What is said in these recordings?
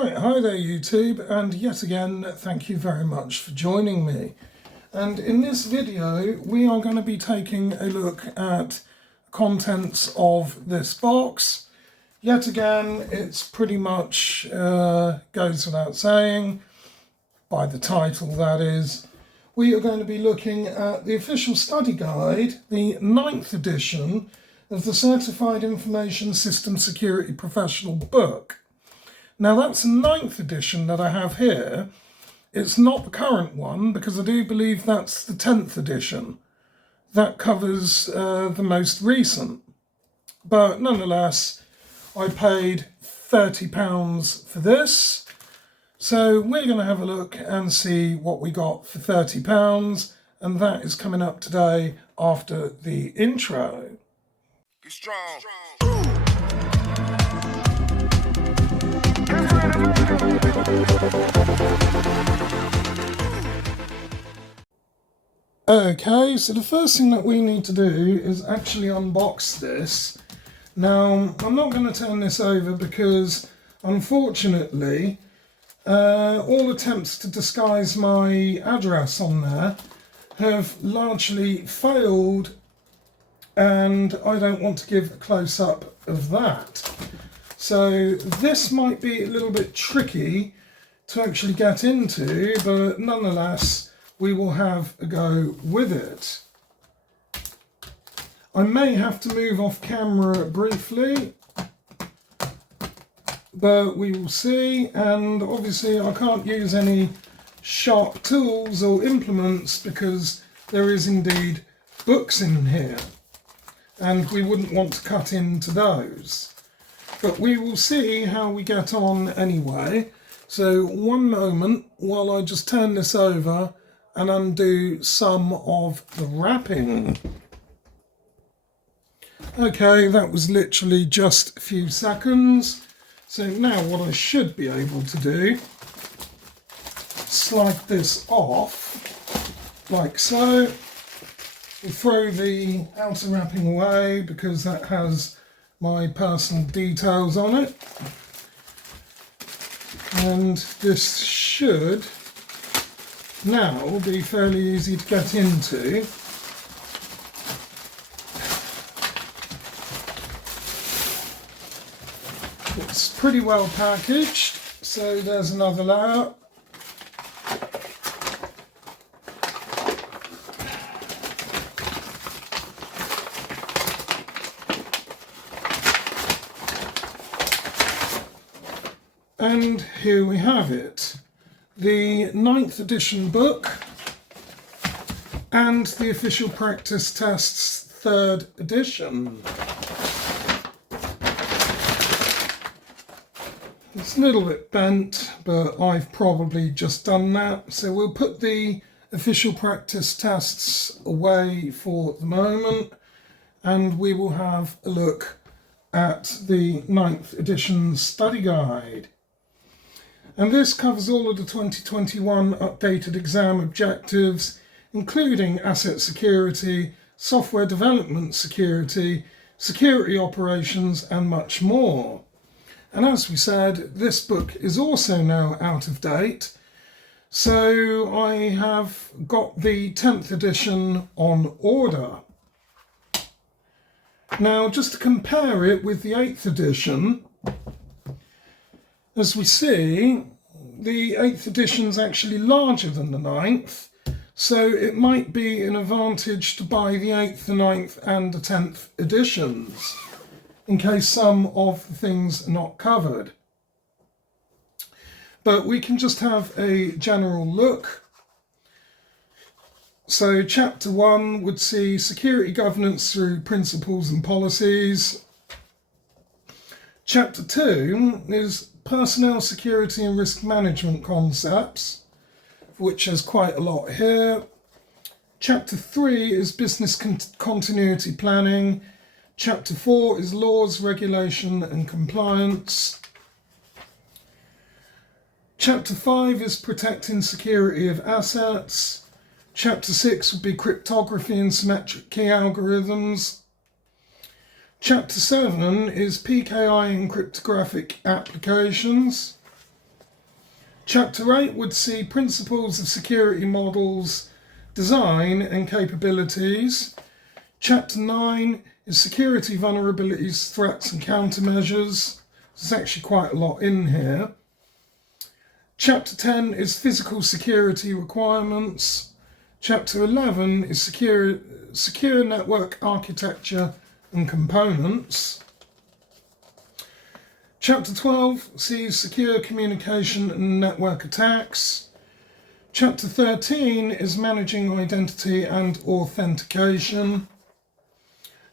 Right, hi there YouTube, and yet again thank you very much for joining me. And in this video we are going to be taking a look at contents of this box. Yet again, it's pretty much goes without saying, by the title that is, we are going to be looking at the official study guide, the 9th edition of the Certified Information System Security Professional book. Now that's the 9th edition that I have here. It's not the current one because I do believe that's the 10th edition. That covers the most recent. But nonetheless, I paid £30 for this. So we're going to have a look and see what we got for £30. And that is coming up today after the intro. Be strong. Okay, so the first thing that we need to do is actually unbox this. Now, I'm not going to turn this over because, unfortunately, all attempts to disguise my address on there have largely failed, and I don't want to give a close-up of that. So this might be a little bit tricky to actually get into, but nonetheless, we will have a go with it. I may have to move off camera briefly, but we will see. And obviously I can't use any sharp tools or implements because there is indeed books in here, and we wouldn't want to cut into those. But we will see how we get on anyway. So one moment while I just turn this over and undo some of the wrapping. Okay, that was literally just a few seconds. So now what I should be able to do, slide this off like so. We'll throw the outer wrapping away because that has my personal details on it. And this should now be fairly easy to get into. It's pretty well packaged, so there's another layer. And here we have it. The 9th edition book and the official practice tests 3rd edition. It's a little bit bent, but I've probably just done that. So we'll put the official practice tests away for the moment, and we will have a look at the 9th edition study guide. And this covers all of the 2021 updated exam objectives, including asset security, software development security, security operations, and much more. And as we said, this book is also now out of date. So I have got the 10th edition on order. Now, just to compare it with the 8th edition, as we see, the 8th edition is actually larger than the 9th, so it might be an advantage to buy the 8th, the 9th and the 10th editions, in case some of the things are not covered. But we can just have a general look. So Chapter 1 would see security governance through principles and policies. Chapter 2 is personnel security and risk management concepts, which has quite a lot here. Chapter 3 is business continuity planning. Chapter 4 is laws, regulation and compliance. Chapter 5 is protecting security of assets. Chapter 6 would be cryptography and symmetric key algorithms. Chapter 7 is PKI and cryptographic applications. Chapter 8 would see principles of security models, design and capabilities. Chapter 9 is security vulnerabilities, threats and countermeasures. There's actually quite a lot in here. Chapter 10 is physical security requirements. Chapter 11 is secure network architecture and components. Chapter 12 sees secure communication and network attacks. Chapter 13 is managing identity and authentication.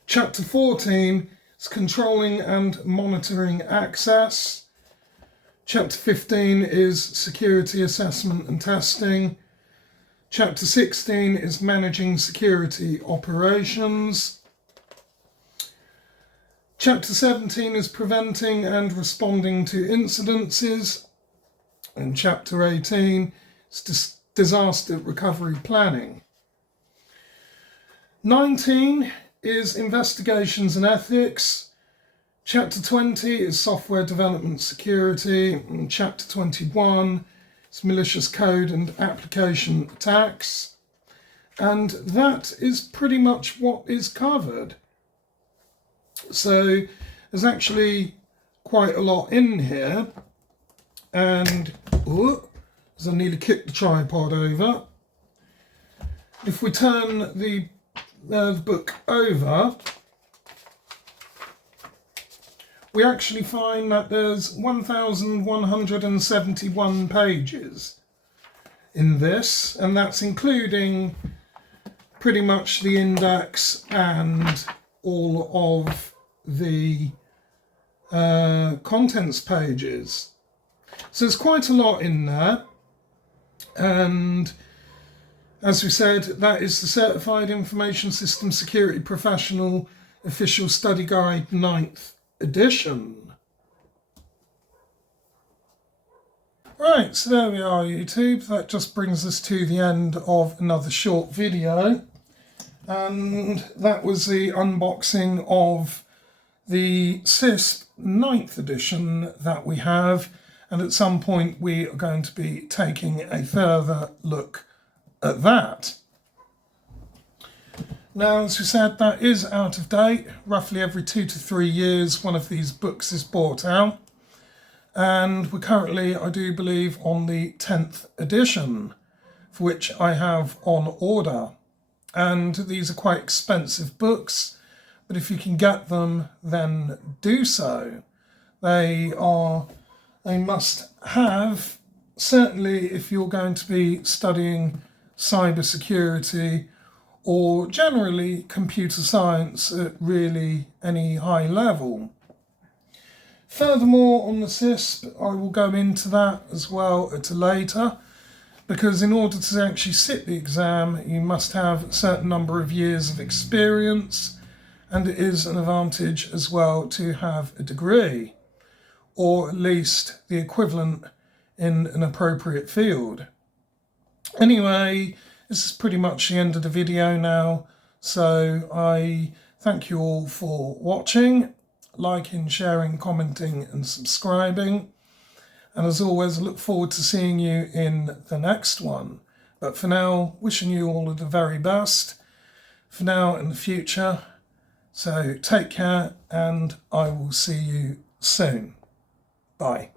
Chapter 14 is controlling and monitoring access. Chapter 15 is security assessment and testing. Chapter 16 is managing security operations. Chapter 17 is preventing and responding to incidences. And Chapter 18 is disaster recovery planning. 19 is investigations and ethics. Chapter 20 is software development security. And Chapter 21 is malicious code and application attacks. And that is pretty much what is covered. So there's actually quite a lot in here, and as I nearly kicked the tripod over. If we turn the book over, we actually find that there's 1,171 pages in this, and that's including pretty much the index and all of the contents pages. So there's quite a lot in there, and as we said, that is the Certified Information System Security Professional Official Study Guide 9th edition. Right, so there we are, YouTube. That just brings us to the end of another short video. And that was the unboxing of the CISSP 9th edition that we have, and at some point we are going to be taking a further look at that. Now, as we said, that is out of date. Roughly every 2 to 3 years one of these books is bought out, and we're currently, I do believe, on the 10th edition, for which I have on order. And these are quite expensive books, but if you can get them, then do so. They must have, certainly if you're going to be studying cybersecurity or generally computer science at really any high level. Furthermore, on the CISSP, I will go into that as well at a later, because in order to actually sit the exam, you must have a certain number of years of experience, and it is an advantage as well to have a degree, or at least the equivalent in an appropriate field. Anyway, this is pretty much the end of the video now, so I thank you all for watching, liking, sharing, commenting and subscribing. And as always, I look forward to seeing you in the next one. But for now, wishing you all of the very best for now and the future. So take care, and I will see you soon. Bye.